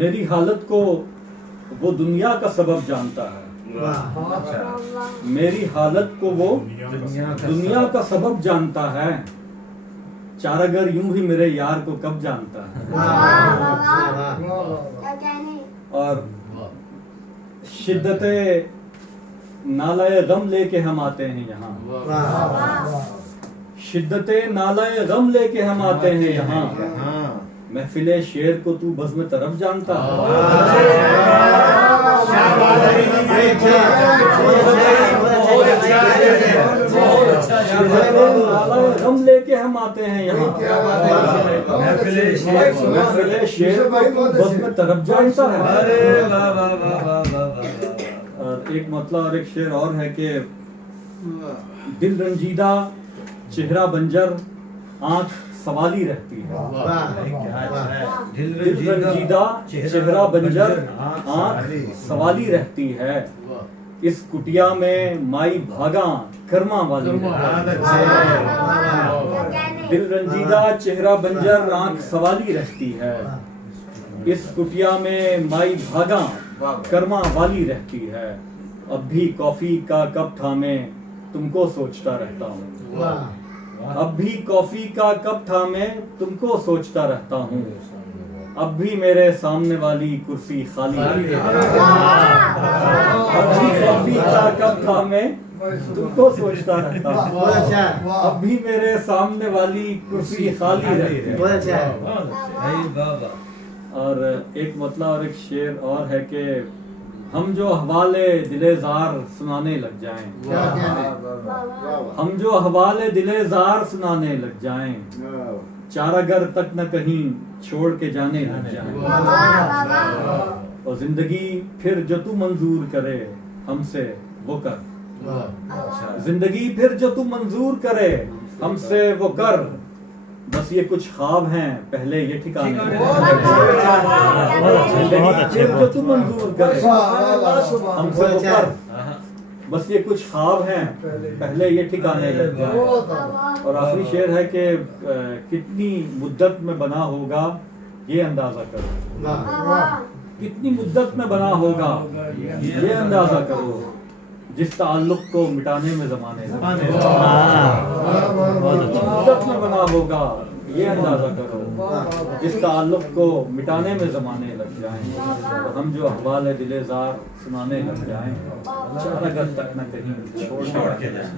میری حالت کو وہ دنیا کا سبب جانتا ہے. میری حالت کو وہ دنیا کا سبب جانتا ہے. چارگر یوں ہی میرے یار کو کب جانتا ہے. اور شدت نالہ غم لے کے ہم آتے ہیں یہاں. شدت نالہ غم لے کے ہم آتے ہیں یہاں. محفل شعر کو تو بزم طرف جانتا ہے. غم لے کے ہم آتے ہیں یہاں. محفل شعر کو بزم طرف جانتا ہے. اور ایک مطلب اور ایک شعر اور ہے کہ دل رنجیدہ چہرہ بنجر آنکھ سوالی رہتی ہے. دل رنجیدہ چہرہ بنجر آنکھ سوالی رہتی ہے. اس کٹیا میں مائی بھاگا کرما والی رہتی ہے. دل رنجیدہ چہرہ بنجر آنکھ سوالی رہتی ہے. اس کٹیا میں مائی بھاگا کرما والی رہتی ہے. اب بھی کافی کا کپ تھامے تم کو سوچتا رہتا ہوں. اب بھی کافی کا کپ تھامے تم کو سوچتا رہتا ہوں. اب بھی میرے سامنے والی کرسی خالی رہتی ہے. اب بھی کافی کا کپ تھامے تم کو سوچتا رہتا ہوں. اب بھی میرے سامنے والی کرسی خالی رہتی ہے. اور ایک مطلب اور ایک شعر اور ہے کہ ہم جو حوالے دل زار سنانے لگ جائیں. ہم جو حوالے دل زار سنانے لگ جائیں. چارگر تک نہ کہیں چھوڑ کے جانے لگ جائیں. اور زندگی پھر جو تو منظور کرے ہم سے وہ کر. زندگی پھر جو تو منظور کرے ہم سے وہ کر. بس یہ کچھ خواب ہیں پہلے یہ ٹھکانے. زندگی پھر جو تو منظور کرے ہم سے وہ کر. بس یہ کچھ خواب ہیں پہلے یہ ٹھکانے لگ جائیں. اور آخری شعر ہے کہ کتنی مدت میں بنا ہوگا یہ اندازہ کرو. کتنی مدت میں بنا ہوگا یہ اندازہ کرو. جس تعلق کو مٹانے میں زمانے مدت میں بنا ہوگا یہ اندازہ کرو. جس تعلق کو مٹانے میں زمانے لگ جائیں. اور ہم جو احوال دل زار سنانے لگ جائیں. چارگر تک نہ کہیں چھوڑ کے جائیں.